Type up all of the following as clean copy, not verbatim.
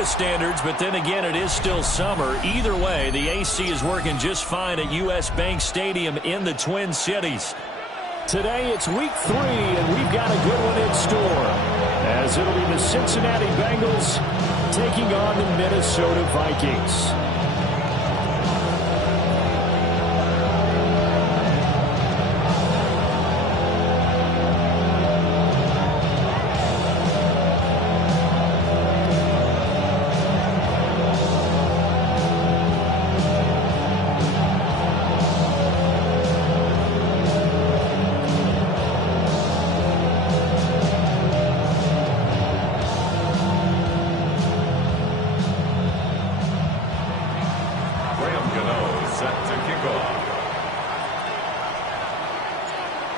Florida standards, but then again, it is still summer. Either way, the AC is working just fine at U.S. Bank Stadium in the Twin Cities. Today, it's week 3, and we've got a good one in store, as it'll be the Cincinnati Bengals taking on the Minnesota Vikings.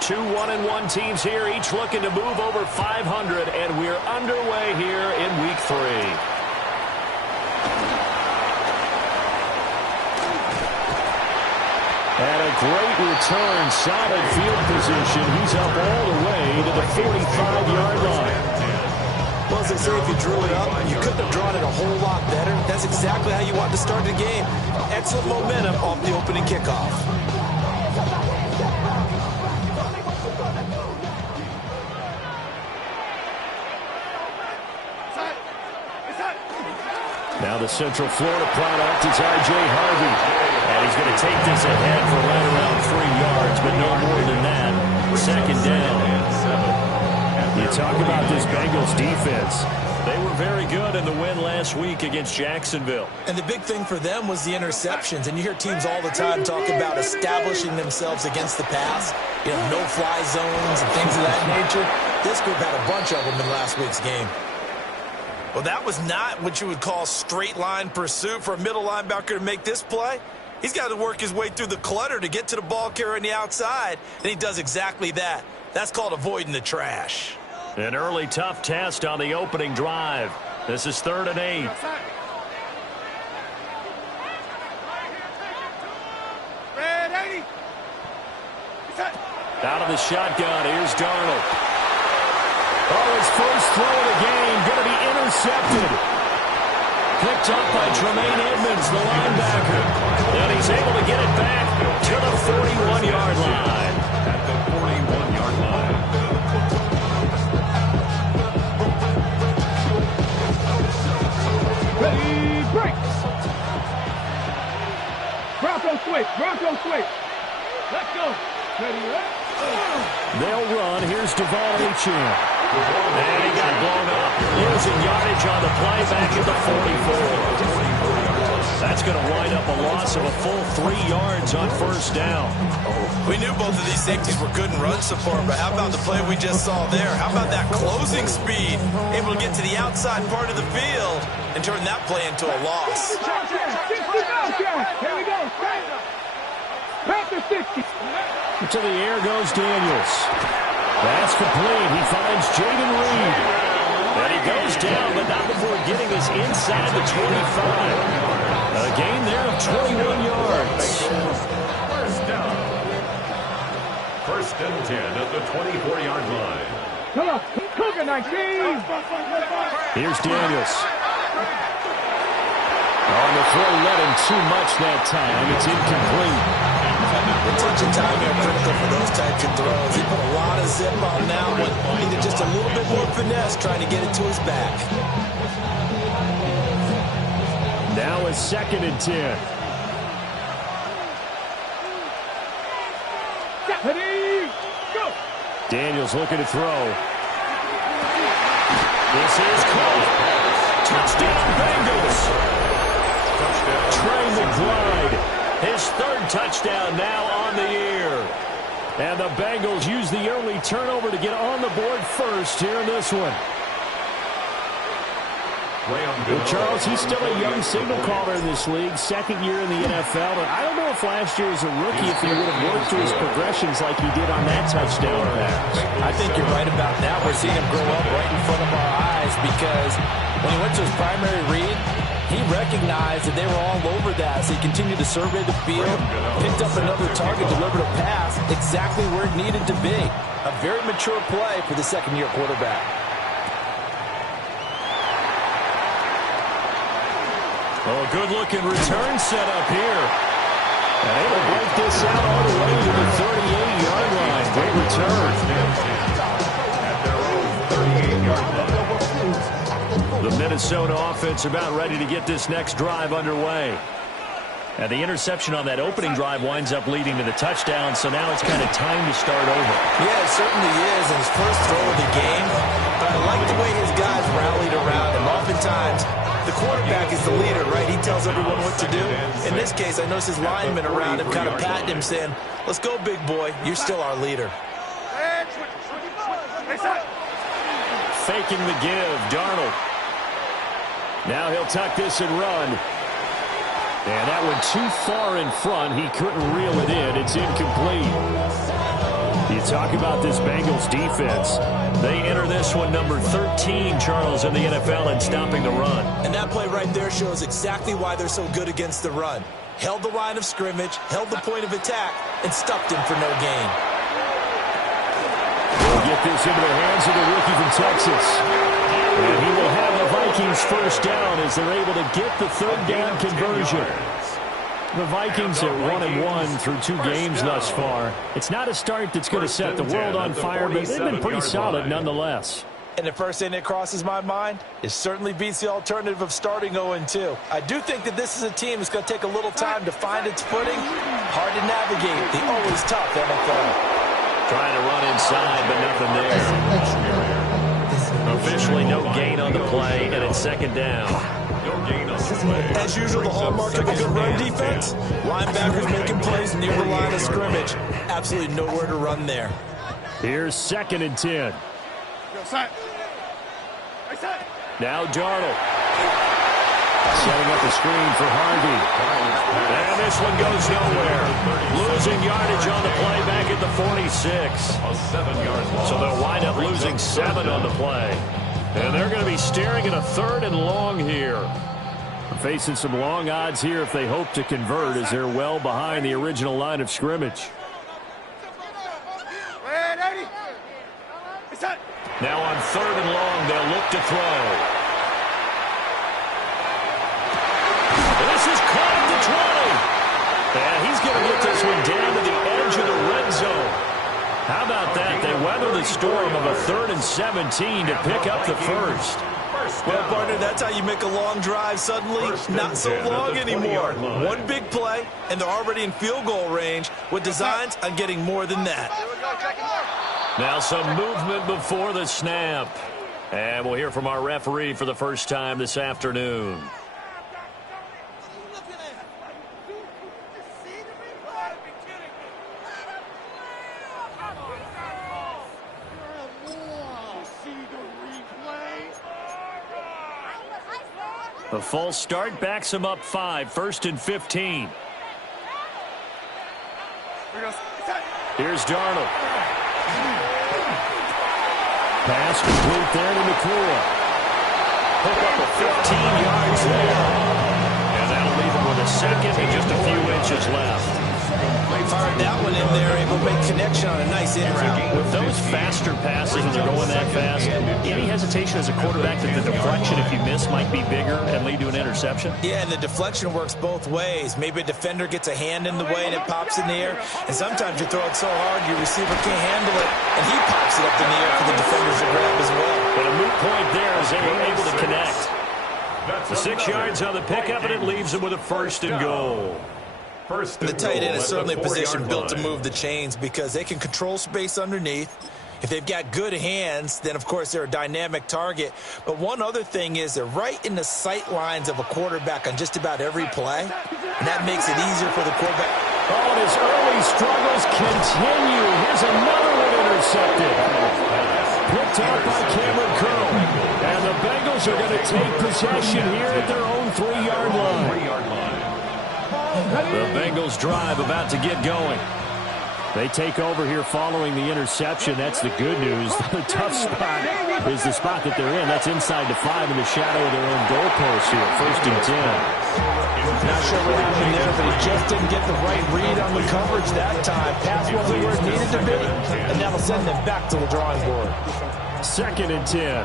Two 1-1 teams here, each looking to move over 500, and we're underway here in week 3. And a great return, solid field position. He's up all the way to the 45-yard line. Well, as they say, if you drew it up, you couldn't have drawn it a whole lot better. That's exactly how you want to start the game. Excellent momentum off the opening kickoff. Now the Central Florida product is R.J. Harvey. And he's going to take this ahead for right around 3 yards, but no more than that. Second down. You talk about this Bengals defense. They were very good in the win last week against Jacksonville. And the big thing for them was the interceptions. And you hear teams all the time talk about establishing themselves against the pass. You know, no-fly zones and things of that nature. This group had a bunch of them in last week's game. Well, that was not what you would call straight-line pursuit for a middle linebacker to make this play. He's got to work his way through the clutter to get to the ball carrier on the outside, and he does exactly that. That's called avoiding the trash. An early tough test on the opening drive. This is 3rd and 8. Out of the shotgun, here's Darnold. Oh, his first throw of the game, going to be intercepted. Picked up by Tremaine Edmonds, the linebacker. And he's able to get it back to the 41-yard line. At the 41-yard line. Ready, break. Bronco switch, Bronco switch. Let's go. Ready, right? They'll run. Here's Devon Achane. And he got blown up. Losing yardage on the play back at the 44. That's going to wind up a loss of a full 3 yards on first down. We knew both of these safeties were good in run support, but how about the play we just saw there? How about that closing speed? Able to get to the outside part of the field and turn that play into a loss. Here we go. Panther 60. To the air goes Daniels. That's complete. He finds Jaden Reed. And he goes down, but not before getting this inside the 25. A gain there of 21 yards. First down. 1st and 10 at the 24-yard line. Come on, Cougar 19. Here's Daniels. On the throw, led him too much that time. It's incomplete. The touch and time are critical for those types of throws. He put a lot of zip on that one. Needed just a little bit more finesse trying to get it to his back. Now it's 2nd and 10. Ready, go. Daniels looking to throw. This is caught. Touchdown Bengals. Trey McBride. His 3rd touchdown now on the year. And the Bengals use the early turnover to get on the board first here in this one. Well, Charles, he's still a young signal caller in this league, 2nd year in the NFL. But I don't know if last year as a rookie, if he would have worked through his progressions like he did on that touchdown pass. I think you're right about that. We're seeing him grow up right in front of our eyes because when he went to his primary read, he recognized that they were all over that, so he continued to survey the field, picked up another target, delivered a pass exactly where it needed to be. A very mature play for the 2nd-year quarterback. Oh, good-looking return set up here. And able to break this out all the way to the 38-yard line. Great return. The Minnesota offense about ready to get this next drive underway. And the interception on that opening drive winds up leading to the touchdown, so now it's kind of time to start over. Yeah, it certainly is, and his first throw of the game. But I like the way his guys rallied around him. Oftentimes, the quarterback is the leader, right? He tells everyone what to do. In this case, I noticed his linemen around him kind of patting him, saying, let's go, big boy. You're still our leader. Faking the give, Darnold. Now he'll tuck this and run. And that one too far in front. He couldn't reel it in. It's incomplete. You talk about this Bengals defense. They enter this one number 13, Charles, in the NFL in stopping the run. And that play right there shows exactly why they're so good against the run. Held the line of scrimmage, held the point of attack, and stuffed him for no gain. They'll get this into the hands of the rookie from Texas. And he will have the Vikings first down as they're able to get the third down conversion. The Vikings at 1-1 through 2 games thus far. It's not a start that's going to set the world on fire, but they've been pretty solid nonetheless. And the first thing that crosses my mind is certainly beats the alternative of starting 0-2. I do think that this is a team that's going to take a little time to find its footing. Hard to navigate the always tough NFL. Trying to run inside, but nothing there. Officially no gain on the play, and it's second down. As usual, the hallmark of a good run defense, linebackers making plays near the line of scrimmage. Absolutely nowhere to run there. Here's 2nd and 10. Now Darnold. Setting up a screen for Harvey. And this one goes nowhere. Losing yardage on the play back at the 46. So they'll wind up losing 7 on the play. And they're going to be staring at a 3rd and long here. Facing some long odds here if they hope to convert, as they're well behind the original line of scrimmage. Now on 3rd and long, they'll look to throw. This is caught at the 20. And he's going to get this one down to the edge of the red zone. How about that? They weather the storm of a 3rd and 17 to pick up the first. Well, partner, that's how you make a long drive suddenly not so long anymore. One big play, and they're already in field goal range with designs on getting more than that. Now some movement before the snap. And we'll hear from our referee for the first time this afternoon. A false start backs him up 5, 1st and 15. Here's Darnold. Pass complete there to McClure. Pick up a 15 yards there. And that'll leave him with a 2nd and just a few inches left. Fired that one in there, able to make connection on a nice in route. With those faster passes, when they're going that fast, any hesitation as a quarterback that the deflection, if you miss, might be bigger and lead to an interception? Yeah, and the deflection works both ways. Maybe a defender gets a hand in the way and it pops in the air. And sometimes you throw it so hard your receiver can't handle it, and he pops it up in the air for the defenders to grab as well. But a moot point there as they were able to connect. The 6 yards on the pickup, and it leaves them with a 1st and goal. The tight end is certainly a position built to move the chains because they can control space underneath. If they've got good hands, then, of course, they're a dynamic target. But one other thing is they're right in the sight lines of a quarterback on just about every play, and that makes it easier for the quarterback. Oh, and his early struggles continue. Here's another one intercepted. Picked up by Cameron Curl. And the Bengals are going to take possession here at their own 3-yard line. The Bengals drive about to get going. They take over here following the interception. That's the good news. The tough spot is the spot that they're in. That's inside the 5 in the shadow of their own goalpost here. 1st and 10. Not sure what happened there, but he just didn't get the right read on the coverage that time. Pass wasn't where it needed to be, and that'll send them back to the drawing board. 2nd and 10.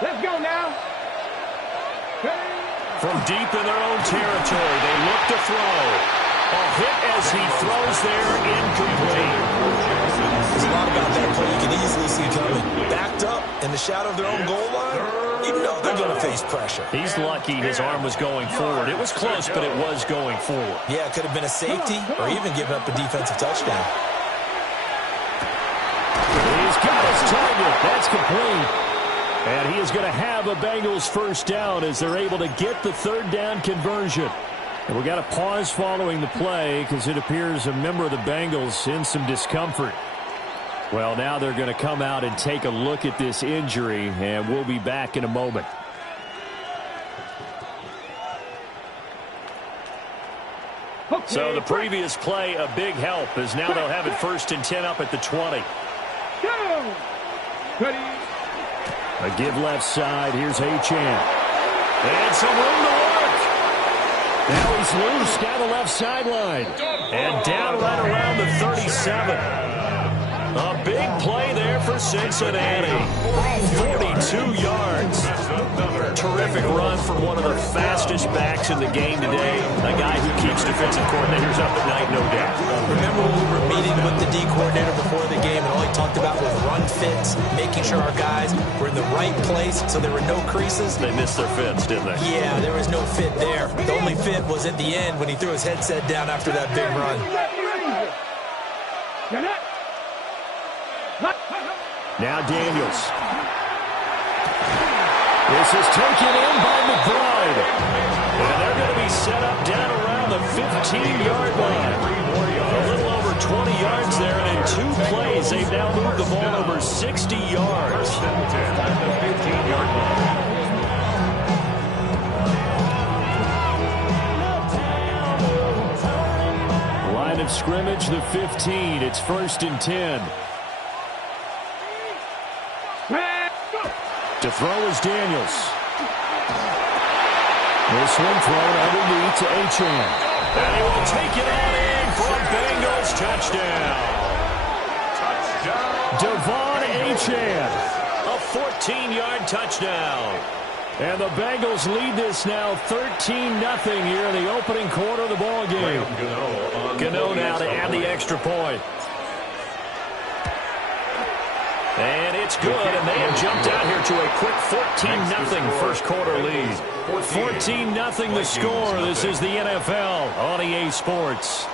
Let's go now. From deep in their own territory, they look to throw. A hit as he throws there, incomplete. There's a lot about that play you can easily see coming. Backed up in the shadow of their own goal line, you know they're going to face pressure. He's lucky his arm was going forward. It was close, but it was going forward. Yeah, it could have been a safety or even given up a defensive touchdown. He's got his target. That's complete. And he is going to have a Bengals first down as they're able to get the third down conversion. And we got to pause following the play because it appears a member of the Bengals in some discomfort. Well, now they're going to come out and take a look at this injury, and we'll be back in a moment. So the previous play, a big help, as now they'll have it 1st and 10 up at the 20. Go! Ready? A give left side. Here's Achane. And some room to work. Now he's loose down the left sideline. And down right around the 37. A big play there for Cincinnati. 42 yards. Terrific run from one of the fastest backs in the game today. A guy who keeps defensive coordinators up at night, no doubt. Remember when we were meeting with the D coordinator before the game, and all he talked about was run fits, making sure our guys were in the right place so there were no creases. They missed their fits, didn't they? Yeah, there was no fit there. The only fit was at the end when he threw his headset down after that big run. Now Daniels. This is taken in by McBride. And they're going to be set up down around the 15-yard line. A little over 20 yards there, and in 2 plays, they've now moved the ball over 60 yards. Line of scrimmage, the 15. It's 1st and 10. To throw is Daniels. This one thrown underneath to Achane. And he will take it on in for a Bengals touchdown. Devon Achane. A 14-yard touchdown. And the Bengals lead this now 13-0 here in the opening quarter of the ball game. Gano now to add the extra point. And it's good, and they have jumped out here to a quick 14-0 first quarter lead. 14-0 the score. This is the NFL on EA Sports.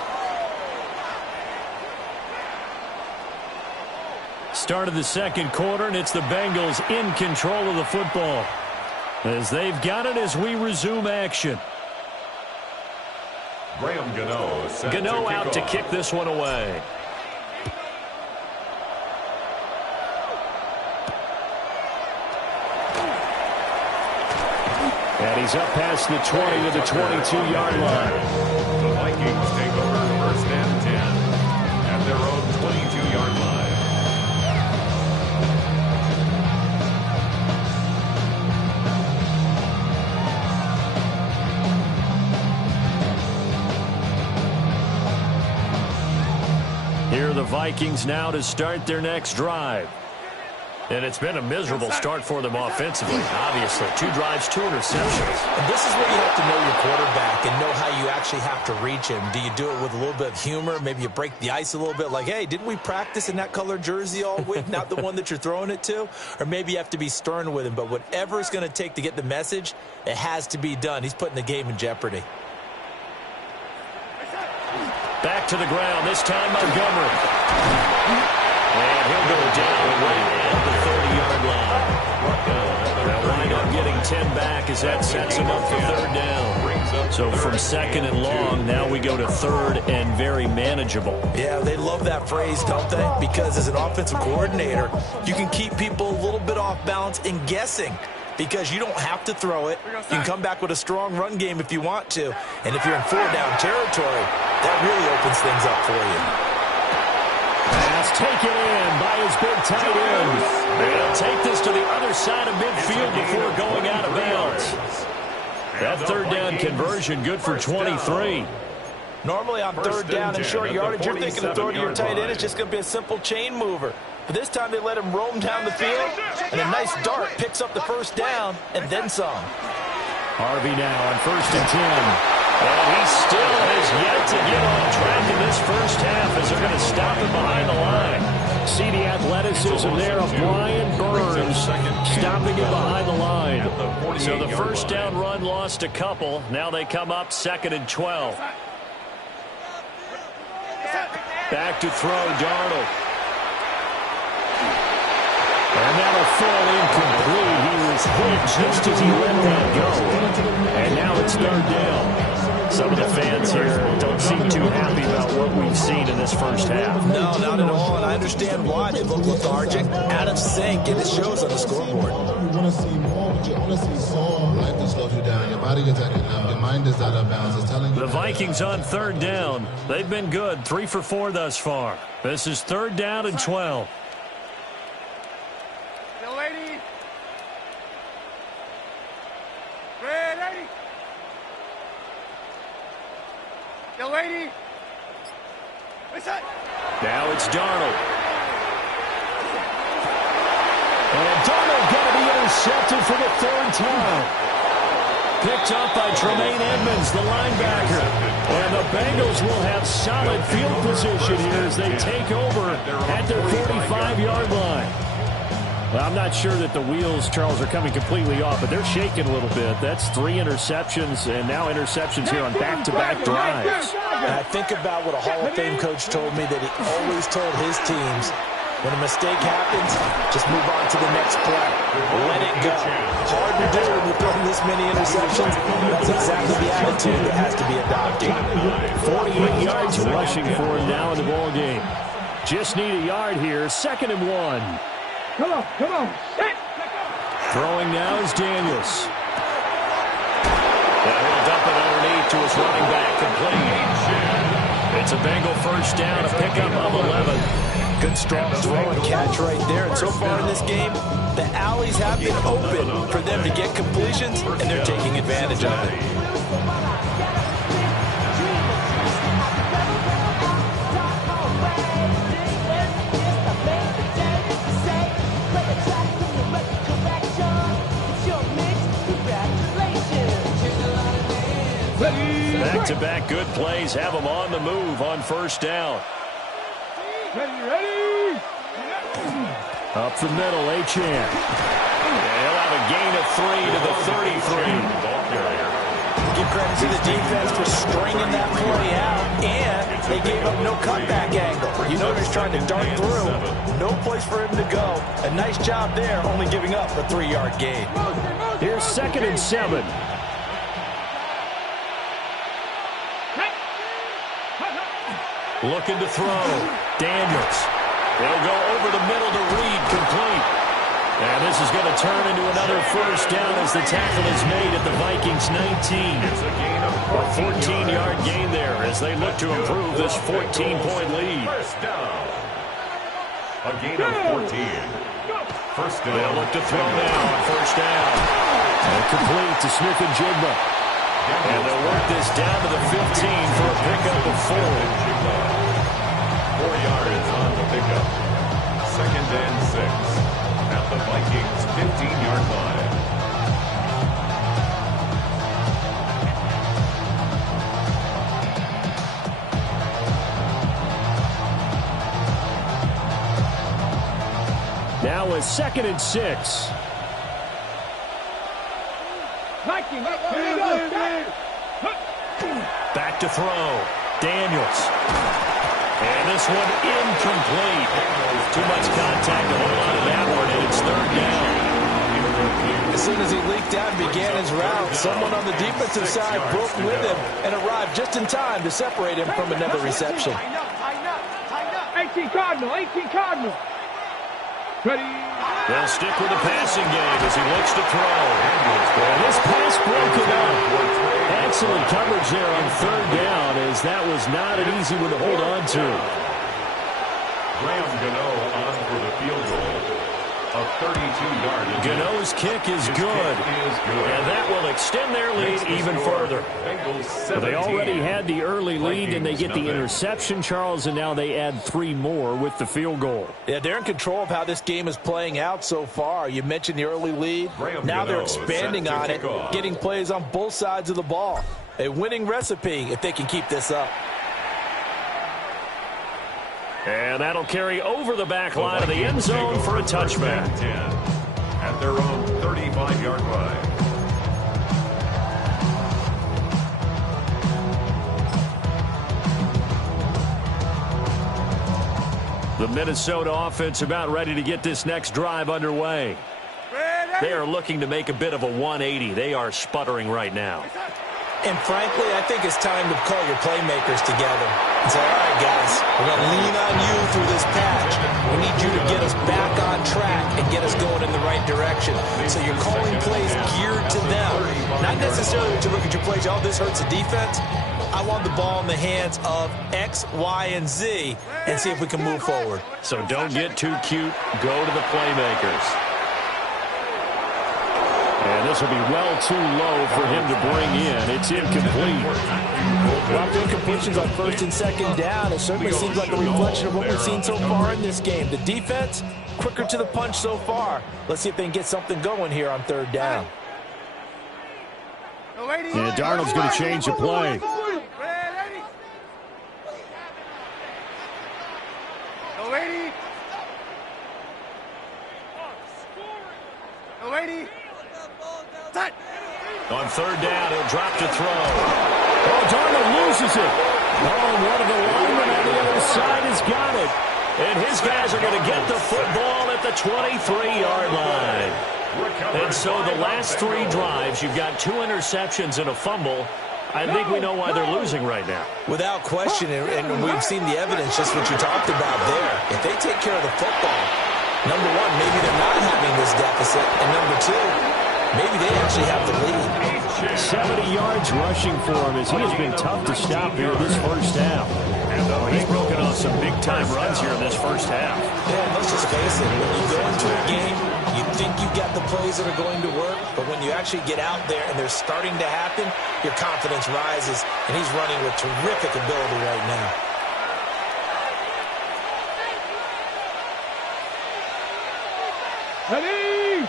Start of the second quarter, and it's the Bengals in control of the football as they've got it as we resume action. Gano out to kick this one away. And he's up past the 20 to the 22-yard line. The Vikings take over 1st and 10 at their own 22-yard line. Here are the Vikings now to start their next drive. And it's been a miserable start for them offensively, obviously. 2 drives, 2 interceptions. And this is where you have to know your quarterback and know how you actually have to reach him. Do you do it with a little bit of humor? Maybe you break the ice a little bit like, hey, didn't we practice in that color jersey all week, not the one that you're throwing it to? Or maybe you have to be stern with him. But whatever it's going to take to get the message, it has to be done. He's putting the game in jeopardy. Back to the ground, this time Montgomery. And he'll go down right at the 30-yard line. They'll wind up getting 10 back as that sets him up for 3rd down. So from 2nd and long, now we go to 3rd and very manageable. Yeah, they love that phrase, don't they? Because as an offensive coordinator, you can keep people a little bit off balance and guessing. Because you don't have to throw it. You can come back with a strong run game if you want to. And if you're in 4-down territory, that really opens things up for you. Pass taken in by his big tight end. They'll take this to the other side of midfield before going out of bounds. That 3rd down conversion good for 23. Normally on 3rd down and short yardage, you're thinking of throwing to your tight end. It's just going to be a simple chain mover. But this time they let him roam down the field, and a nice dart picks up the first down, and then some. Harvey now on 1st and 10. And he still has yet to get on track in this first half as they're going to stop him behind the line. See the athleticism there of Brian Burns stopping him behind the line. So the first down run lost a couple. Now they come up 2nd and 12. Back to throw, Darnold. And that'll fall incomplete. He was hit just as he let that go. And now it's 3rd down. Some of the fans here don't seem too happy about what we've seen in this first half. No, not at all, and I understand why. They look lethargic, out of sync, and it shows on the scoreboard. You want to see more, but you want to see some. Life just slows you down. Your body gets acting up. Your mind is out of bounds. It's telling you. The Vikings on 3rd down. They've been good, 3 for 4 thus far. This is 3rd down and 12. Now it's Darnold. And Darnold going to be intercepted for the 3rd time. Picked up by Tremaine Edmonds, the linebacker. And the Bengals will have solid field position here as they take over at their 45-yard line. Well, I'm not sure that the wheels, Charles, are coming completely off, but they're shaking a little bit. That's 3 interceptions, and now interceptions here on back-to-back drives. And I think about what a Hall of Fame coach told me, that he always told his teams, when a mistake happens, just move on to the next play. Let it go. Hard to do when you're throwing this many interceptions. That's exactly the attitude that has to be adopted. 48 yards rushing for him now in the ball game. Just need a yard here. 2nd and 1. Come on. Hit. Throwing now is Daniels. And he'll dump it underneath to his running back, complete. It's a Bengal first down, a pickup of 11. Good strong throw and catch right there. And so far in this game, the alleys have been open for them to get completions, and they're taking advantage of it. Back-to-back good plays have them on the move on 1st down. Ready. Up the middle, Achane. He'll have a gain of 3 to the 33. Give credit to the defense for stringing that play out, and they gave up no cutback angle. You know he's trying to dart through. No place for him to go. A nice job there, only giving up a 3-yard gain. Here's 2nd and 7. Looking to throw. Daniels. They'll go over the middle to Reed, complete. And this is going to turn into another first down as the tackle is made at the Vikings 19. A 14-yard gain there as they look to improve this 14-point lead. First down. A gain of 14. First down. They'll look to throw now on 1st down. And complete to Smith and Jigba. And they'll work this down to the 15 for a pickup of 4. 4 yards on the pickup. 2nd and 6 at the Vikings 15-yard line. Now a 2nd and 6. Back to throw. Daniels. And this one incomplete. Too much contact to hold on to that one, and it's 3rd down. As soon as he leaked out and began his route, someone on the defensive side broke with him and arrived just in time to separate him from another reception. 18 Cardinal. Ready. They'll stick with the passing game as he looks to throw. And this pass broken up. Excellent coverage there on 3rd down, as that was not an easy one to hold on to. Graham Gano on for the field goal. A 32-yard. Gano's kick is good. And that will extend their lead even further. They already had the early lead, and they get the interception, Charles, and now they add 3 more with the field goal. Yeah, they're in control of how this game is playing out so far. You mentioned the early lead. Now they're expanding on it, getting plays on both sides of the ball. A winning recipe if they can keep this up. And that'll carry over the back line of the end zone for a touchback. At their own 35-yard line. The Minnesota offense about ready to get this next drive underway. They are looking to make a bit of a 180. They are sputtering right now. And frankly, I think it's time to call your playmakers together and say, all right, guys, we're going to lean on you through this patch. We need you to get us back on track and get us going in the right direction. So you're calling plays geared to them. Not necessarily to look at your plays, oh, this hurts the defense. I want the ball in the hands of X, Y, and Z and see if we can move forward. So don't get too cute. Go to the playmakers. And this will be well too low for him to bring in. It's incomplete. Dropped incompletions on first and second down. It certainly seems like a reflection of what we've seen so far in this game. The defense, quicker to the punch so far. Let's see if they can get something going here on third down. And Darnold's going to change the play. On third down, he'll drop to throw. Oh, Darnold loses it. Oh, and one of the linemen on the other side has got it. And his guys are going to get the football at the 23-yard line. And so the last 3 drives, you've got 2 interceptions and a fumble. I think we know why they're losing right now. Without question, and we've seen the evidence, just what you talked about there. If they take care of the football, number one, maybe they're not having this deficit. And number 2, maybe they actually have the lead. 70 yards rushing for him as he has been tough to stop here this first half. He's broken off some big-time runs here in this first half. Yeah, let's just face it. When you go into a game, you think you've got the plays that are going to work, but when you actually get out there and they're starting to happen, your confidence rises, and he's running with terrific ability right now. Ready?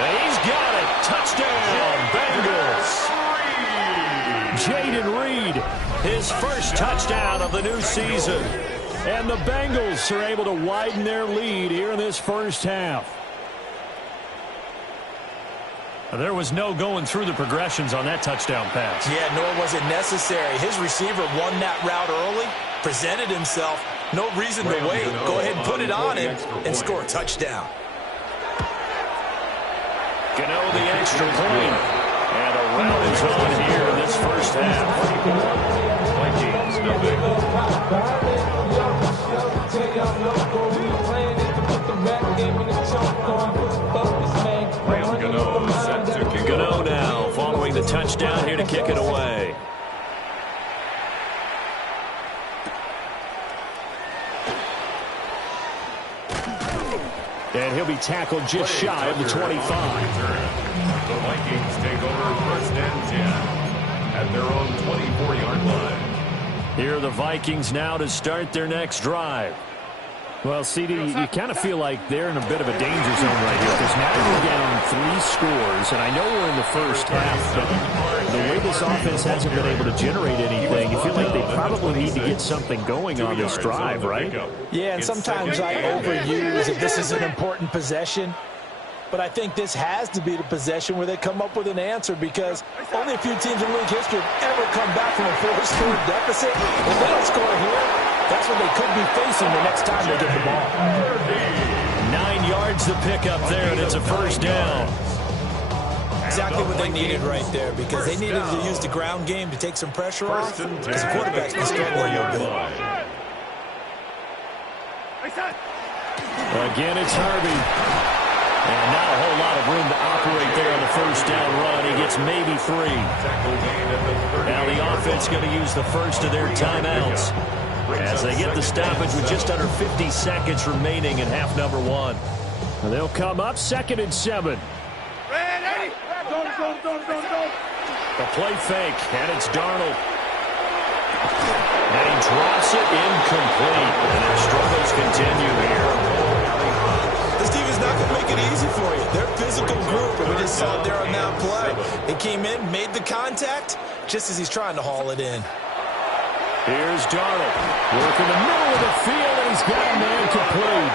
And he's got it. Touchdown, Bengals. Jaden Reed, his first touchdown of the new season. And the Bengals are able to widen their lead here in this first half. There was no going through the progressions on that touchdown pass. Yeah, nor was it necessary. His receiver won that route early, presented himself. No reason to wait. Go ahead and put it on him and score a touchdown. Gano the extra point. And a rout is on here in this first half. Vikings, Gano now following the touchdown here to kick it away. And he'll be tackled just shy of the 25. The Vikings take over first and 10 at their own 24-yard line. Here are the Vikings now to start their next drive. Well, CD, you kind of feel like they're in a bit of a danger zone right here because now we're down 3 scores, and I know we're in the first half, but the way this offense hasn't been able to generate anything, you feel like they probably need to get something going on this drive, right? Yeah, and sometimes I overuse if this is an important possession. But I think this has to be the possession where they come up with an answer because only a few teams in league history have ever come back from a 4-score deficit. If they don't score here, that's what they could be facing the next time they get the ball. 9 yards to pick up there, and it's a first down. Exactly what they needed right there because they needed to use the ground game to take some pressure off because the quarterback's been struggling a little bit. Again, it's Harvey. And not a whole lot of room to operate there on the first down run. He gets maybe 3. Now the offense going to use the first of their timeouts. as they get the stoppage with just under 50 seconds remaining in half number one. And they'll come up 2nd and 7. Ready? A play fake, and it's Darnold. And he drops it incomplete, and their struggles continue here. This team is not going to make it easy for you. They're a physical group, and we just saw it there on that play. They came in, made the contact, just as he's trying to haul it in. Here's Darnold. Working the middle of the field, and he's got a man complete.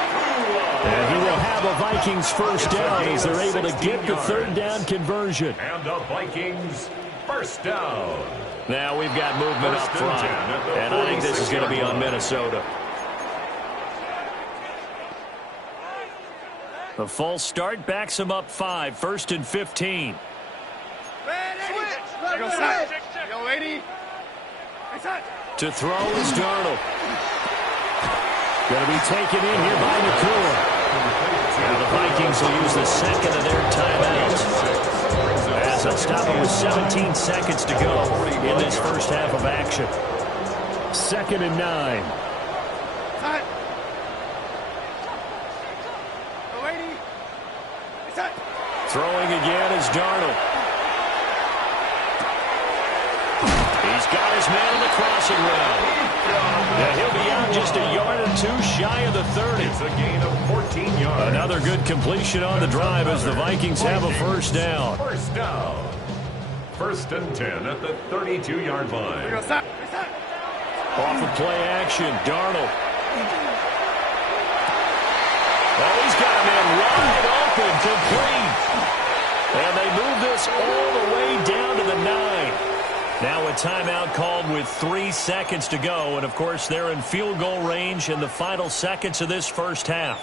And he will have a Vikings first down as they're able to get the 3rd down conversion. And the Vikings first down. Now we've got movement up front, and I think this is going to be on Minnesota. The false start backs him up 5, 1st and 15. To throw is Darnold. Going to be taken in here by Nakua. Now the Vikings will use the 2nd of their timeouts. As they'll stop it with 17 seconds to go in this first half of action. 2nd and 9. Throwing again is Darnold. He's got his man on the crossing route. Yeah, he'll be out just a yard or 2 shy of the 30. It's a gain of 14 yards. Another good completion on the drive as the Vikings have a first down. First down. 1st and 10 at the 32-yard line. Off of play action, Darnold. Oh, he's got a man wide open, complete. And they move this all the way down to the 9. Now a timeout called with 3 seconds to go. And, of course, they're in field goal range in the final seconds of this first half.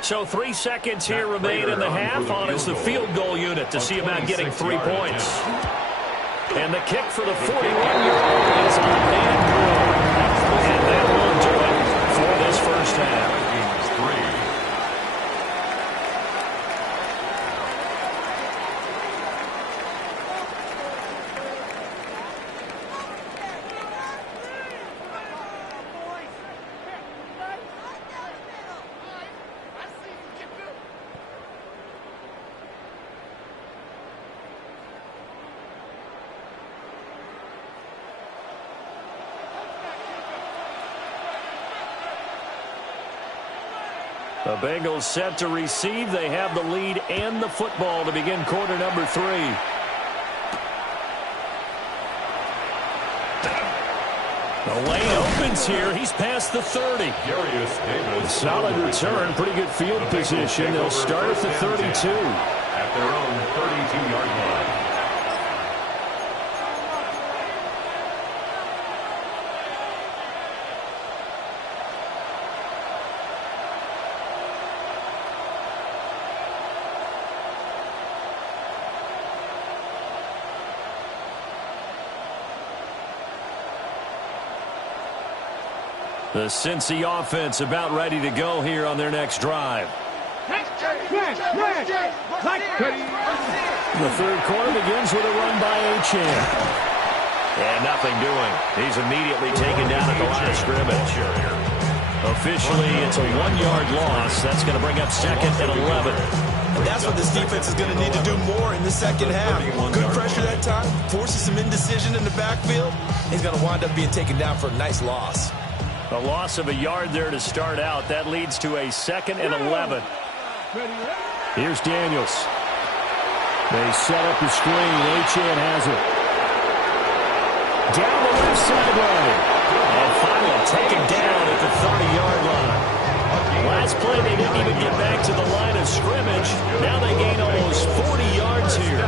So 3 seconds here remain in the half on as the field goal unit to see about getting 3 points. And the kick for the 41-year-old is up and good. And that will do it for this first half. The Bengals set to receive. They have the lead and the football to begin quarter number 3. The lane opens here. He's past the 30. Solid return. Pretty good field position. They'll start at the 32. At their own 32-yard line. The Cincy offense about ready to go here on their next drive. The 3rd quarter begins with a run by Achane. And nothing doing. He's immediately taken down at the line of scrimmage. Officially, it's a 1-yard loss. That's going to bring up 2nd and 11. That's what this defense is going to need to do more in the second half. Good pressure that time, forces some indecision in the backfield. He's going to wind up being taken down for a nice loss. A loss of a yard there to start out. That leads to a 2nd and 11. Here's Daniels. They set up the screen. Achane has it. Down the left sideline. And finally taken down at the 30-yard line. Last play, they didn't even get back to the line of scrimmage. Now they gain almost 40 yards here.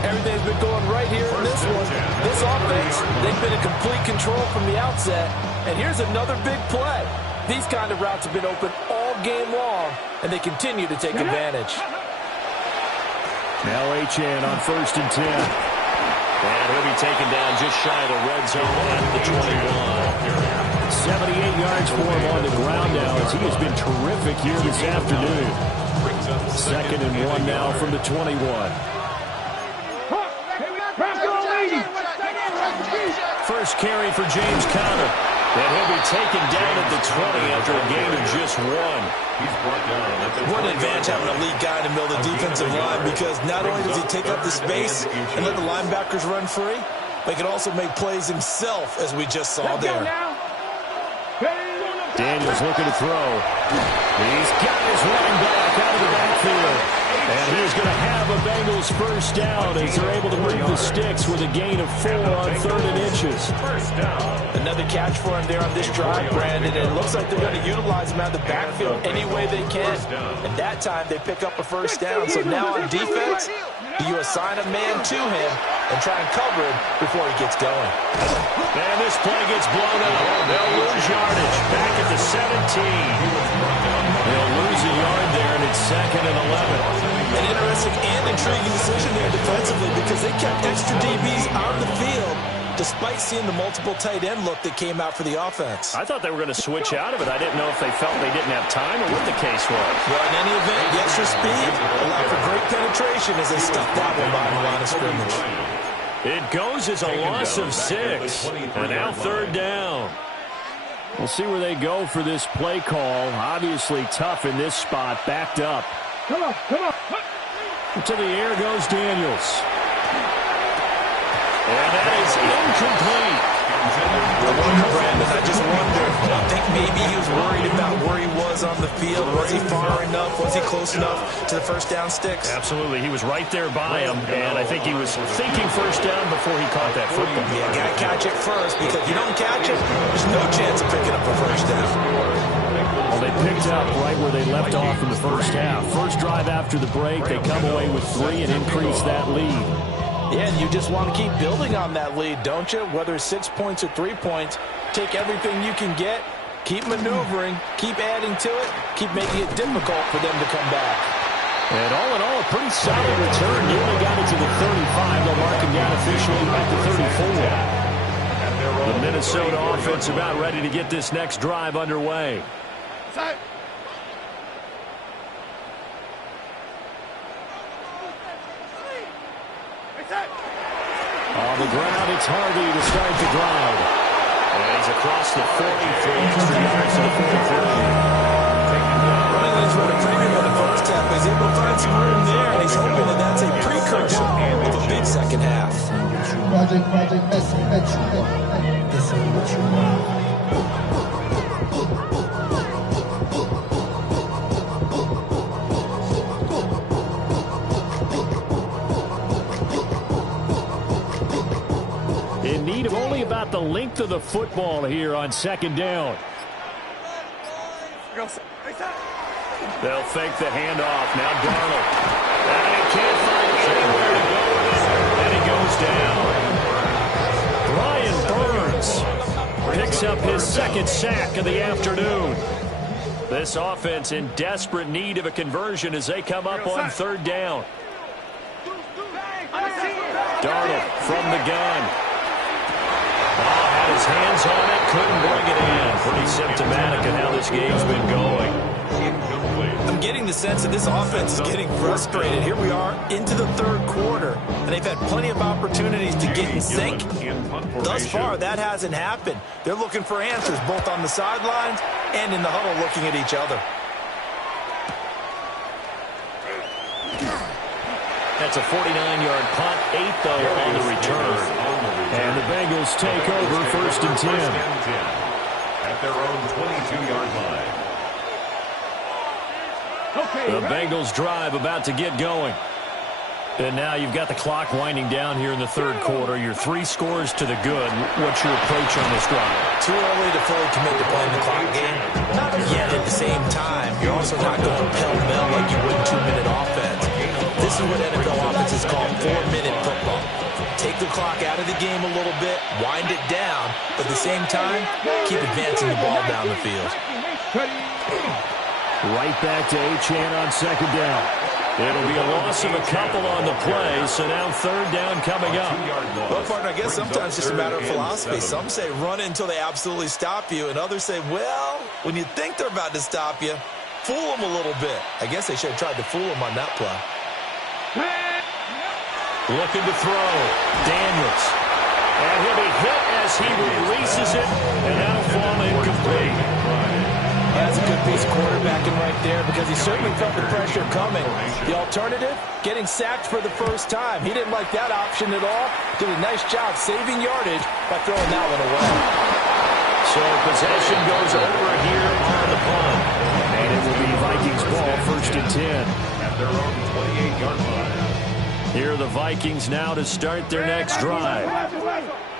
Everything's been going right here in this one. This offense, they've been in complete control from the outset. And here's another big play. These kind of routes have been open all game long, and they continue to take advantage. Now Achane on 1st and 10. And he'll be taken down just shy of the red zone at the 21. 78 yards for him on the ground now as he has been terrific here this afternoon. 2nd and 1 now from the 21. First carry for James Conner. And he'll be taken down at the 20 after a gain of just 1. What an advantage having a lead guy in the middle of the defensive line, because not only does he take up the space and let the linebackers run free, but he can also make plays himself, as we just saw there. Daniels looking to throw. He's got his running back out of the backfield. And he's going to have a Bengals first down as they're able to move the sticks with a gain of 4 on 3rd and inches. Another catch for him there on this drive, Brandon. And it looks like they're going to utilize him out of the backfield any way they can. And that time they pick up a first down. So now on defense, you assign a man to him and try and cover him before he gets going. And this play gets blown up. They'll lose yardage. Back at the 17. They'll lose a yard there, and it's 2nd and 11. An interesting and intriguing decision there defensively, because they kept extra DBs on the field despite seeing the multiple tight end look that came out for the offense. I thought they were going to switch out of it. I didn't know if they felt they didn't have time or what the case was. Well, in any event, the extra speed allowed for great penetration as they stuffed that one by the line of scrimmage. It goes as a loss of 6. And now 3rd down. We'll see where they go for this play call. Obviously tough in this spot, backed up. Come on, come on. To the air goes Daniels. And that is incomplete. I wonder, Brandon, I just wonder, do you think maybe he was worried about where he was on the field? Was he far enough? Was he close enough to the first down sticks? Absolutely. He was right there by him, and I think he was thinking first down before he caught that football. Yeah, got to catch it first, because if you don't catch it, there's no chance of picking up a first down. Well, they picked up right where they left off in the first half. First drive after the break, they come away with 3 and increase that lead. Yeah, and you just want to keep building on that lead, don't you? Whether it's 6 points or 3 points, take everything you can get, keep maneuvering, keep adding to it, keep making it difficult for them to come back. And all in all, a pretty solid return. Nearly got it to the 35. They'll mark him down officially at the 34. The Minnesota offense about ready to get this next drive underway. On the ground, it's Harvey to start the drive. And he's across the 40 for extra yards to the 43. Running into a premium in the first half, but he's able to find some room there, and he's hoping that that's a precursor of a big second half. Project Messi. In need of only about the length of the football here on 2nd down. They'll fake the handoff. Now Darnold. And he can't find anywhere to go with it. And he goes down. Brian Burns picks up his 2nd sack of the afternoon. This offense in desperate need of a conversion as they come up on 3rd down. Darnold from the gun. Had his hands on it, couldn't bring it in. Pretty symptomatic of how this game's been going. I'm getting the sense that this offense is getting frustrated. Here we are into the 3rd quarter, and they've had plenty of opportunities to get in sync. Thus far, that hasn't happened. They're looking for answers both on the sidelines and in the huddle looking at each other. That's a 49-yard punt, 8 though on the return. And the Bengals take over 1st and 10. At their own 22-yard line. The Bengals drive about to get going. And now you've got the clock winding down here in the 3rd quarter. Your 3 scores to the good. What's your approach on this drive? Too early to fully commit to playing the clock game. Not yet at the same time. You're also not going pell-mell like you would in 2-minute offense. This is what NFL offenses call 4-minute football. Take the clock out of the game a little bit, wind it down, but at the same time, keep advancing the ball down the field. Right back to Achane on 2nd down. It'll be a loss of a couple on the play, so now 3rd down coming up. Well, partner, I guess sometimes it's just a matter of philosophy. Some say run until they absolutely stop you, and others say, well, when you think they're about to stop you, fool them a little bit. I guess they should have tried to fool them on that play. Looking to throw. Daniels. And he'll be hit as as he releases it, and that'll fall incomplete. That's a good piece of quarterbacking right there because he certainly felt the pressure coming. The alternative, getting sacked for the first time. He didn't like that option at all. Did a nice job saving yardage by throwing that one away. So possession goes over here on the punt. And it will be Vikings ball, 1st and 10. At their own 28-yard line. Here are the Vikings now to start their next drive.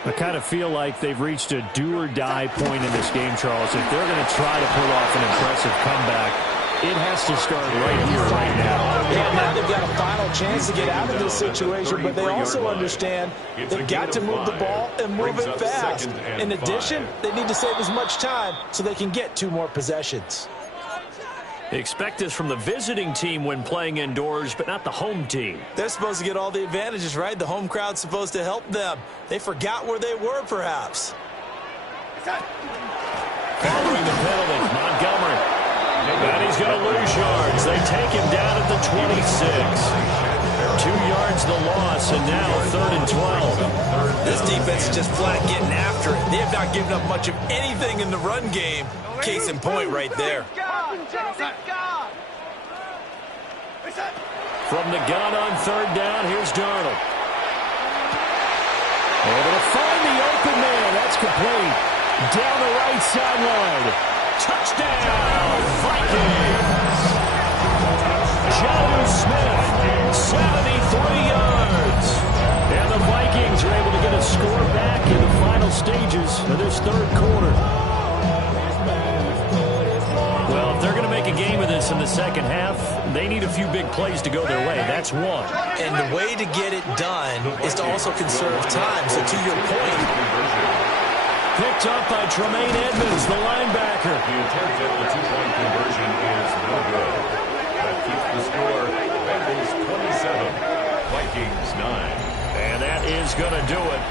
I kind of feel like they've reached a do-or-die point in this game, Charles. If they're going to try to pull off an impressive comeback, it has to start right here, right now. Yeah, now they've got a final chance to get out of this situation, but they also understand they've got to move the ball and move it fast. In addition, they need to save as much time so they can get 2 more possessions. Expect this from the visiting team when playing indoors, but not the home team. They're supposed to get all the advantages, right? The home crowd's supposed to help them. They forgot where they were, perhaps. Following the penalty, Montgomery. And he's going to lose yards. They take him down at the 26. 2 yards the loss, and now 3rd and 12. This defense is just flat getting after it. They have not given up much of anything in the run game. Case in point right there. From the gun on 3rd down, here's Darnold. Able to find the open man. That's complete. Down the right sideline. Touchdown, Vikings! Jonnu Smith, 73 yards. And the Vikings are able to get a score back in the final stages of this 3rd quarter. Well, if they're going to make a game of this in the second half, they need a few big plays to go their way. That's one. And the way to get it done is to also conserve time. So to your point, picked up by Tremaine Edmonds, the linebacker. The attempt at the 2-point conversion is no good. That keeps the score. Bengals 27, Vikings 9. And that is going to do it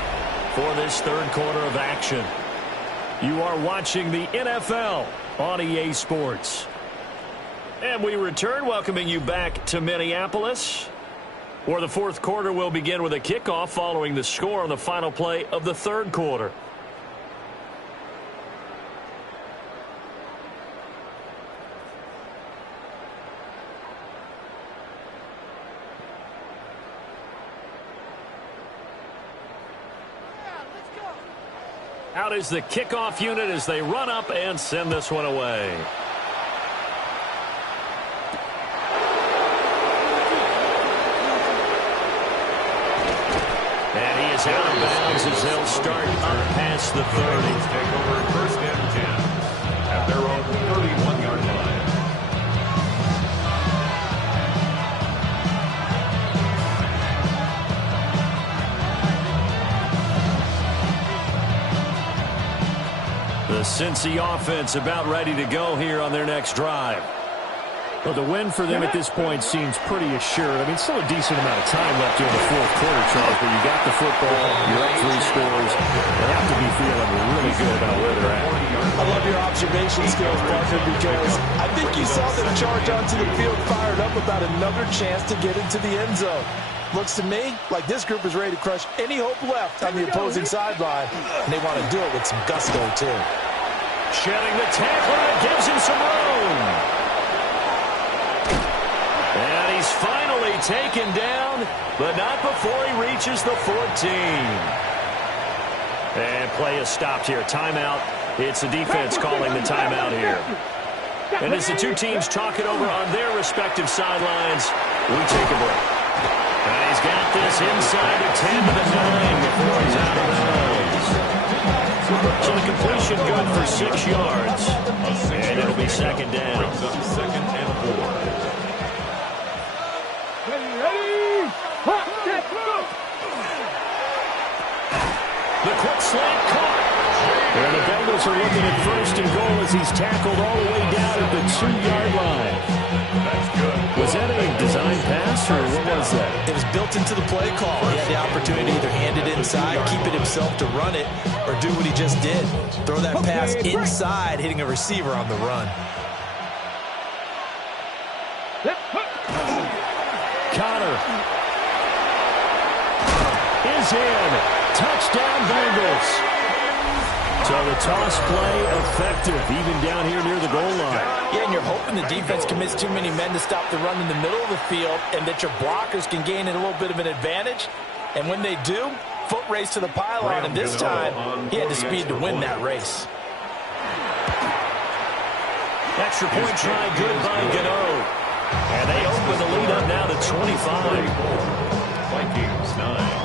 for this 3rd quarter of action. You are watching the NFL on EA Sports. And we return, welcoming you back to Minneapolis, where the 4th quarter will begin with a kickoff following the score on the final play of the 3rd quarter. Out is the kickoff unit as they run up and send this one away. And he is out of bounds as they'll start up past the 30. Take over 1st and 10 at their own 31-yard line. The Cincy offense about ready to go here on their next drive. Well, the win for them at this point seems pretty assured. I mean, still a decent amount of time left here in the 4th quarter, Charles, but you got the football, you're up 3 scores. They have to be feeling really good about where they're at. I love your observation skills, Parker, because I think you saw them charge onto the field fired up about another chance to get into the end zone. Looks to me like this group is ready to crush any hope left on the opposing sideline, and they want to do it with some gusto, too. Shedding the tackler, gives him some room. And he's finally taken down, but not before he reaches the 14. And play is stopped here. Timeout. It's the defense calling the timeout here. And as the two teams talk it over on their respective sidelines, we take a break. And he's got this inside the 10 to the 9 before he's out of bounds. So the completion good for 6 yards. And it'll be 2nd down. Brings up 2nd and 4. Ready? Hot, set, go! The quick slant caught. And the Bengals are looking at 1st and goal as he's tackled all the way down at the 2-yard line. That's good. Was that a design pass, or what was that? it was built into the play call. He had the opportunity to either hand it inside, keep it himself to run it, or do what he just did. Throw that pass inside, hitting a receiver on the run. Connor is in. Touchdown, Bengals. So the toss play effective, even down here near the goal line. Yeah, and you're hoping the defense commits too many men to stop the run in the middle of the field and that your blockers can gain a little bit of an advantage. And when they do, foot race to the pylon, and this time he had the speed to win that race. Extra point try good by Gano. And they open the lead up now to 25. Vikings 9.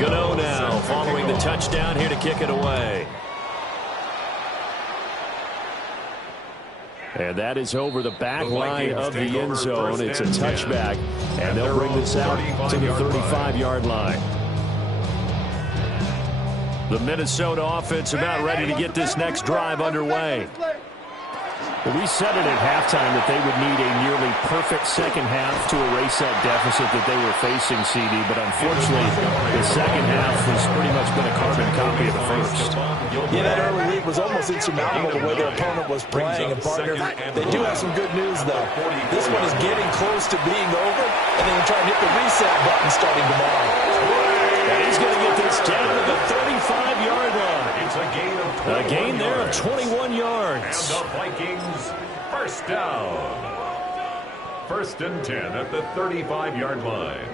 Gano now following the touchdown here to kick it away. And that is over the back line of the end zone. It's a touchback, and they'll bring this out to the 35-yard line. The Minnesota offense about ready to get this next drive underway. Well, we said it at halftime that they would need a nearly perfect second half to erase that deficit that they were facing, CD, but unfortunately the second half has pretty much been a carbon copy of the first. Yeah, that early lead was almost insurmountable the way their opponent was playing, and partner, they do have some good news, though. This one is getting close to being over, and they will try and hit the reset button starting tomorrow. And he's going to get this down to the 35-yard line. It's a gain of 21 A gain there of 21 yards. And the Vikings first down. 1st and 10 at the 35-yard line.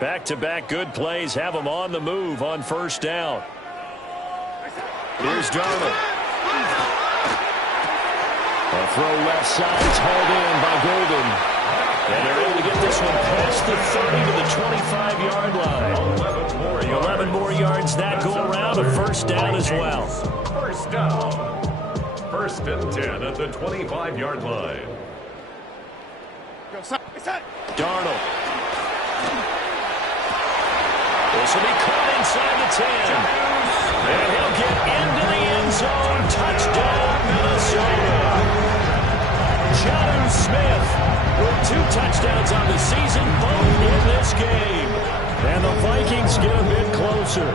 Back-to-back good plays have them on the move on first down. Here's Darnold. A throw left side is hauled in by Golden. And they're able to get this one past the 30 to the 25-yard line. 11 more yards that go around. A first down as well. First down. 1st and 10 at the 25-yard line. Darnold. This will be caught inside the 10. And he'll get into the end zone. Touchdown, Minnesota. Jonnu Smith with 2 touchdowns on the season, both in this game. And the Vikings get a bit closer.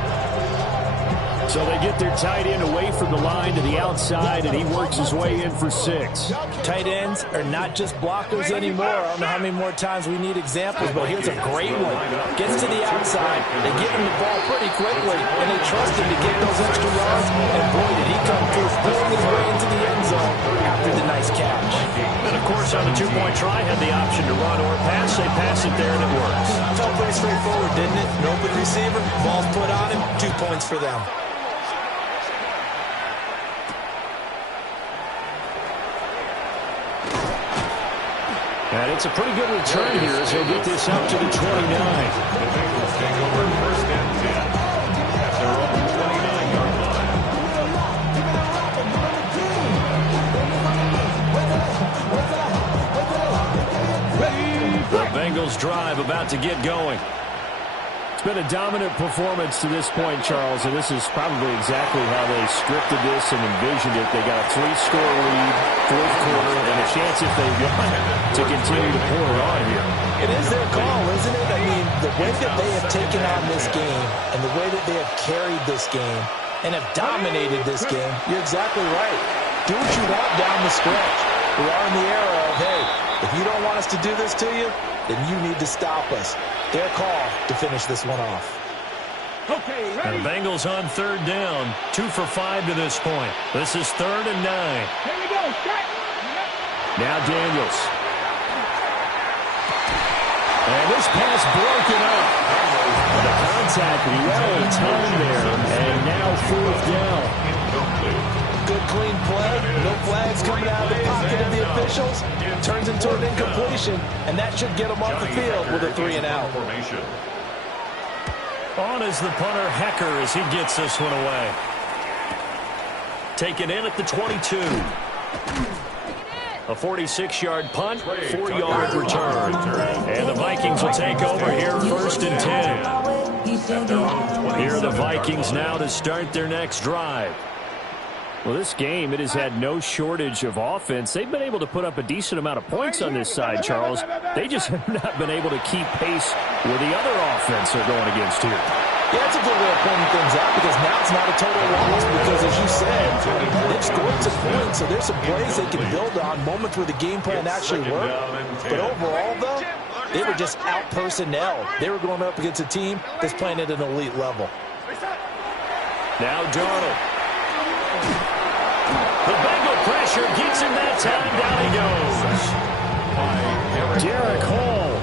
So they get their tight end away from the line to the outside, and he works his way in for 6. Tight ends are not just blockers anymore. I don't know how many more times we need examples, but here's a great one. Gets to the outside. They give him the ball pretty quickly, and they trust him to get those extra yards. And boy, did he come through, pulling his way into the end zone after the nice catch. And, of course, on the 2-point try, had the option to run or pass. They pass it there, and it works. Felt pretty straightforward, didn't it? An open receiver, ball's put on him, 2 points for them. And it's a pretty good return here as they'll get this up to the 29. The Bengals take over 1st and 10 at their own 29-yard line. The Bengals drive about to get going. It's been a dominant performance to this point, Charles, and this is probably exactly how they scripted this and envisioned it. They got a 3-score lead, 4th quarter, and a chance if they want to continue to pour it on here. It is their call, isn't it? I mean, the way that they have taken on this game and the way that they have carried this game and have dominated this game, you're exactly right. Do what you want down the stretch. We are in the era of, hey, if you don't want us to do this to you, then you need to stop us. Their call to finish this one off. Okay, ready? And the Bengals on 3rd down, 2 for 5 to this point. This is 3rd and 9. Here we go. Strike. Now Daniels. And this pass broken up. The contact well timed there, and now 4th down. Good clean play. No flags coming out of the pocket of the officials. Turns into an incompletion, and that should get them off the field with a 3-and-out. On is the punter, Hecker, as he gets this one away. Taken in at the 22. A 46-yard punt, 4-yard return. And the Vikings will take over here 1st and 10. Here are the Vikings now to start their next drive. Well, this game, it has had no shortage of offense. They've been able to put up a decent amount of points on this side, Charles. They just have not been able to keep pace with the other offense they're going against here. Yeah, that's a good way of pointing things out because now it's not a total loss because, as you said, they've scored some points, so there's some plays they can build on, moments where the game plan actually worked. But overall, though, they were just out personnel. They were going up against a team that's playing at an elite level. Now Darnold. The Bengal pressure gets him that time. Down he goes. Derek Hall.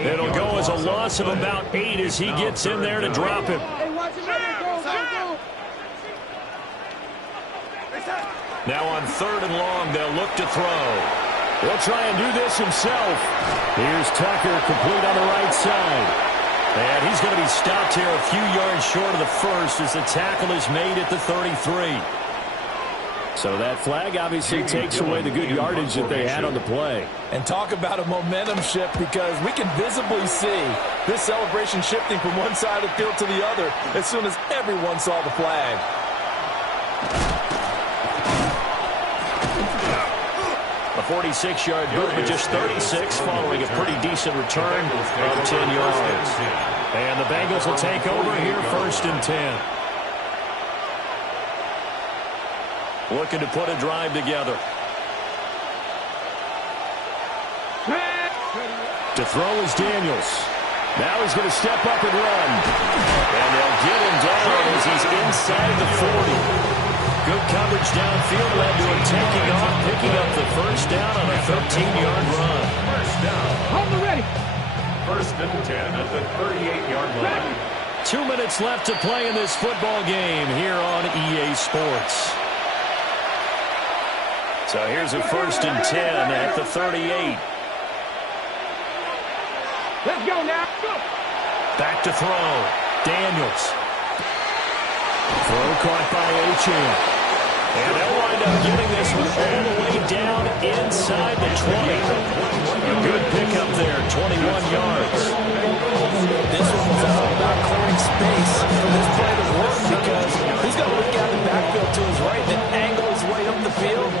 It'll go as a loss of about 8 as he gets in there to drop him. Now on 3rd and long, they'll look to throw. He'll try and do this himself. Here's Tucker, complete on the right side. And he's going to be stopped here a few yards short of the first as the tackle is made at the 33. So that flag obviously takes away the good yardage that they had on the play. And talk about a momentum shift, because we can visibly see this celebration shifting from one side of the field to the other as soon as everyone saw the flag. A 46-yard boot, but just 36 following a pretty decent return of 10 yards. And the Bengals will take over here 1st and 10. Looking to put a drive together. To throw is Daniels. Now he's going to step up and run. And they'll get him down as he's inside the 40. Good coverage downfield led to him taking off, picking up the first down on a 13-yard run. First down. Hold the ready. 1st and 10 at the 38-yard line. 2 minutes left to play in this football game here on EA Sports. So here's a 1st and 10 at the 38. Let's go now. Go. Back to throw. Daniels. Throw caught by Achane. And they'll wind up getting this one all the way down inside the 20. A good pickup there, 21 yards. This one was all about clearing space for this play to work, because he's going to look out the backfield to his right and angle his way up the field.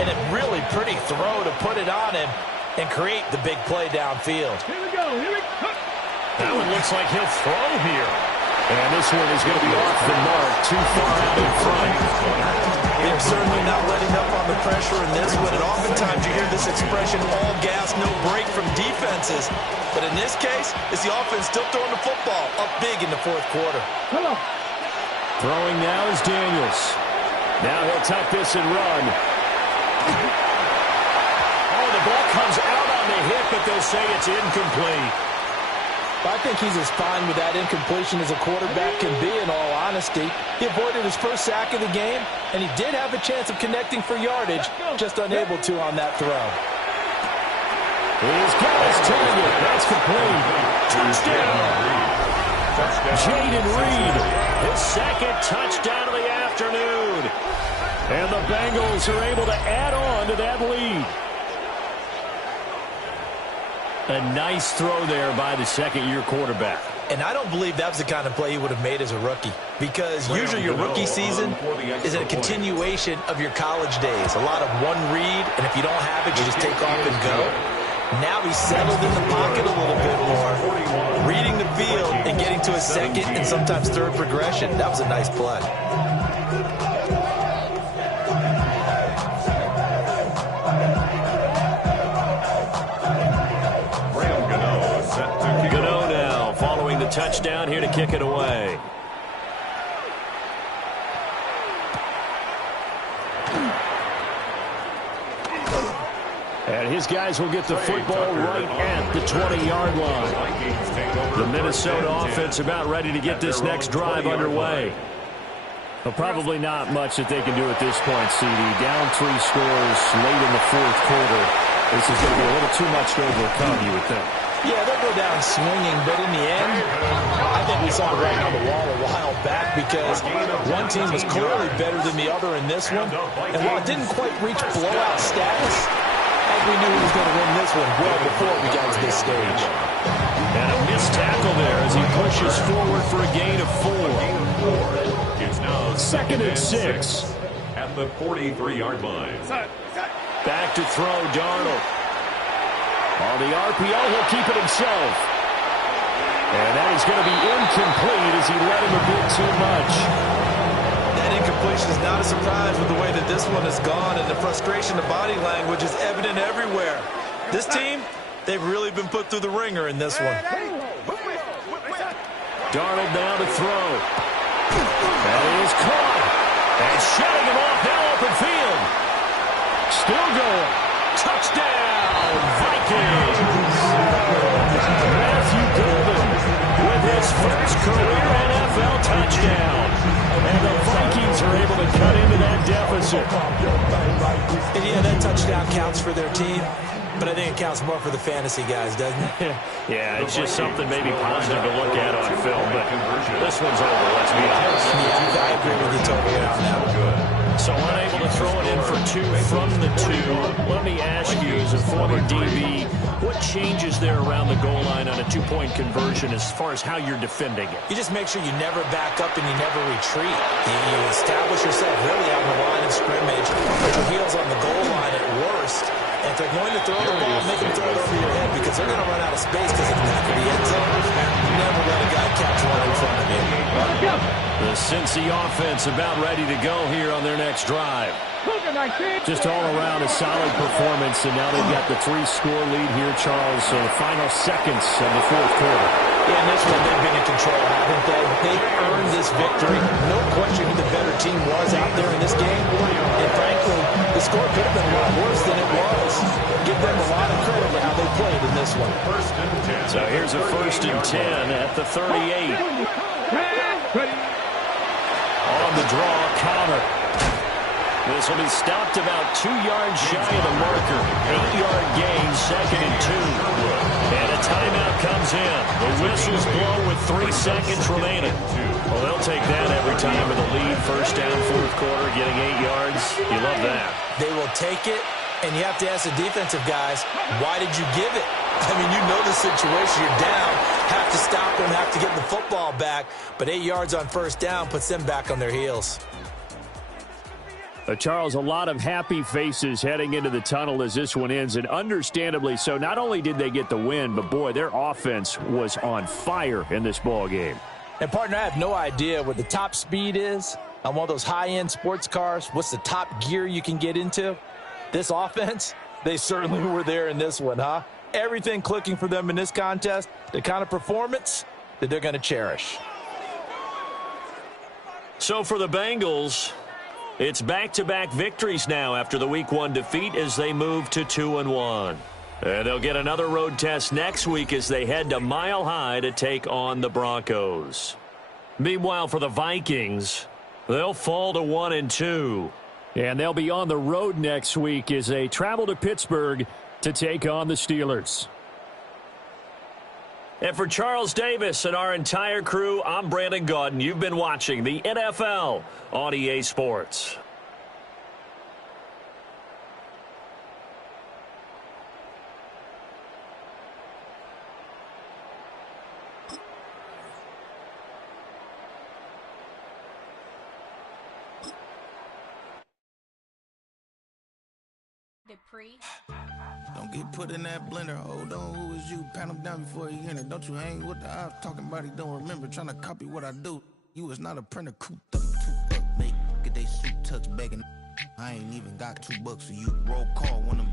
And a really pretty throw to put it on him and create the big play downfield. Here we go. Here we go. That one looks like he'll throw here. And this one is going to be off the mark, too far out in front. They're certainly not letting up on the pressure in this one. And oftentimes you hear this expression, all gas, no break from defenses. But in this case, it's the offense still throwing the football up big in the 4th quarter. Come on. Throwing now is Daniels. Now he'll tuck this and run. Oh, the ball comes out on the hit, but they'll say it's incomplete. I think he's as fine with that incompletion as a quarterback can be, in all honesty. He avoided his first sack of the game, and he did have a chance of connecting for yardage, just unable to on that throw. He's got his target. That's complete. Touchdown. Jaden Reed, his 2nd touchdown of the afternoon. And the Bengals are able to add on to that lead. A nice throw there by the 2nd-year quarterback. And I don't believe that was the kind of play he would have made as a rookie, because usually your rookie season is a continuation of your college days. A lot of one read, and if you don't have it, you just take off and go. Now he's settled in the pocket a little bit more, reading the field and getting to a 2nd and sometimes 3rd progression. That was a nice play. Touchdown here to kick it away. And his guys will get the football right at the 20-yard line. The Minnesota offense about ready to get this next drive underway. Well, probably not much that they can do at this point, CD. Down 3 scores late in the 4th quarter. This is going to be a little too much to overcome, you would think. Yeah, they'll go down swinging, but in the end, I think we saw the writing on the wall a while back, because one team was clearly better than the other in this one. And while it didn't quite reach blowout status, I think we knew he was going to win this one well before we got to this stage. And a missed tackle there as he pushes forward for a gain of 4. It's now 2nd and 6. At the 43-yard line. Back to throw, Darnold. On the RPO, he'll keep it himself. And that is going to be incomplete as he let him a bit too much. That incompletion is not a surprise with the way that this one has gone, and the frustration of body language is evident everywhere. This team, they've really been put through the ringer in this one. Darnold now to throw. That is caught. And shutting him off, now open field. Still going. Touchdown, Vikings. Matthew Golden with his first career NFL touchdown. And the Vikings are able to cut into that deficit. And yeah, that touchdown counts for their team, but I think it counts more for the fantasy guys, doesn't it? Yeah, it's just something maybe positive to look at on film, but this one's over, let's be honest. Yeah, I agree with you totally on that. So unable to throw it in for two from the two. Let me ask you, as a former DB, what changes there around the goal line on a two-point conversion as far as how you're defending it? You just make sure you never back up and you never retreat. You establish yourself really on the line of scrimmage, put your heels on the goal line at worst. And if they're going to throw the ball, make them throw it over your head because they're going to run out of space because of the back of the end zone. You never let a guy catch one in front of you. The Cincy offense about ready to go here on their next drive. Just all around a solid performance, and now they've got the 3-score lead here, Charles. So the final seconds of the fourth quarter. Yeah, in this one, they've been in control, haven't they? They've earned this victory. No question who the better team was out there in this game. And frankly, the score could have been a lot worse than it was. Give them a lot of credit for how they played in this one. So here's a 1st and 10 at the 38. On the draw, counter. This will be stopped about 2 yards shy of the marker. 8-yard gain, 2nd and 2. And a timeout comes in. The whistles blow with 3 seconds remaining. Well, they'll take that every time with a lead. 1st down, 4th quarter, getting 8 yards. You love that. They will take it, and you have to ask the defensive guys, why did you give it? I mean, you know the situation. You're down, have to stop them, have to get the football back. But 8 yards on 1st down puts them back on their heels. Charles, a lot of happy faces heading into the tunnel as this one ends, and understandably so. Not only did they get the win, but, boy, their offense was on fire in this ball game. And, partner, I have no idea what the top speed is on one of those high-end sports cars. What's the top gear you can get into? This offense, they certainly were there in this one, huh? Everything clicking for them in this contest, the kind of performance that they're going to cherish. So for the Bengals, it's back-to-back victories now after the Week 1 defeat as they move to 2-1. And they'll get another road test next week as they head to Mile High to take on the Broncos. Meanwhile, for the Vikings, they'll fall to 1-2. And they'll be on the road next week as they travel to Pittsburgh to take on the Steelers. And for Charles Davis and our entire crew, I'm Brandon Gaudin. You've been watching the NFL on EA Sports. Don't get put in that blender. Hold on, who is you? Pat him down before you enter. Don't you hang with the ops talking about he don't remember. Trying to copy what I do. You is not a printer. Cooped up, make get they suit touch begging. I ain't even got $2 for you. Roll call when them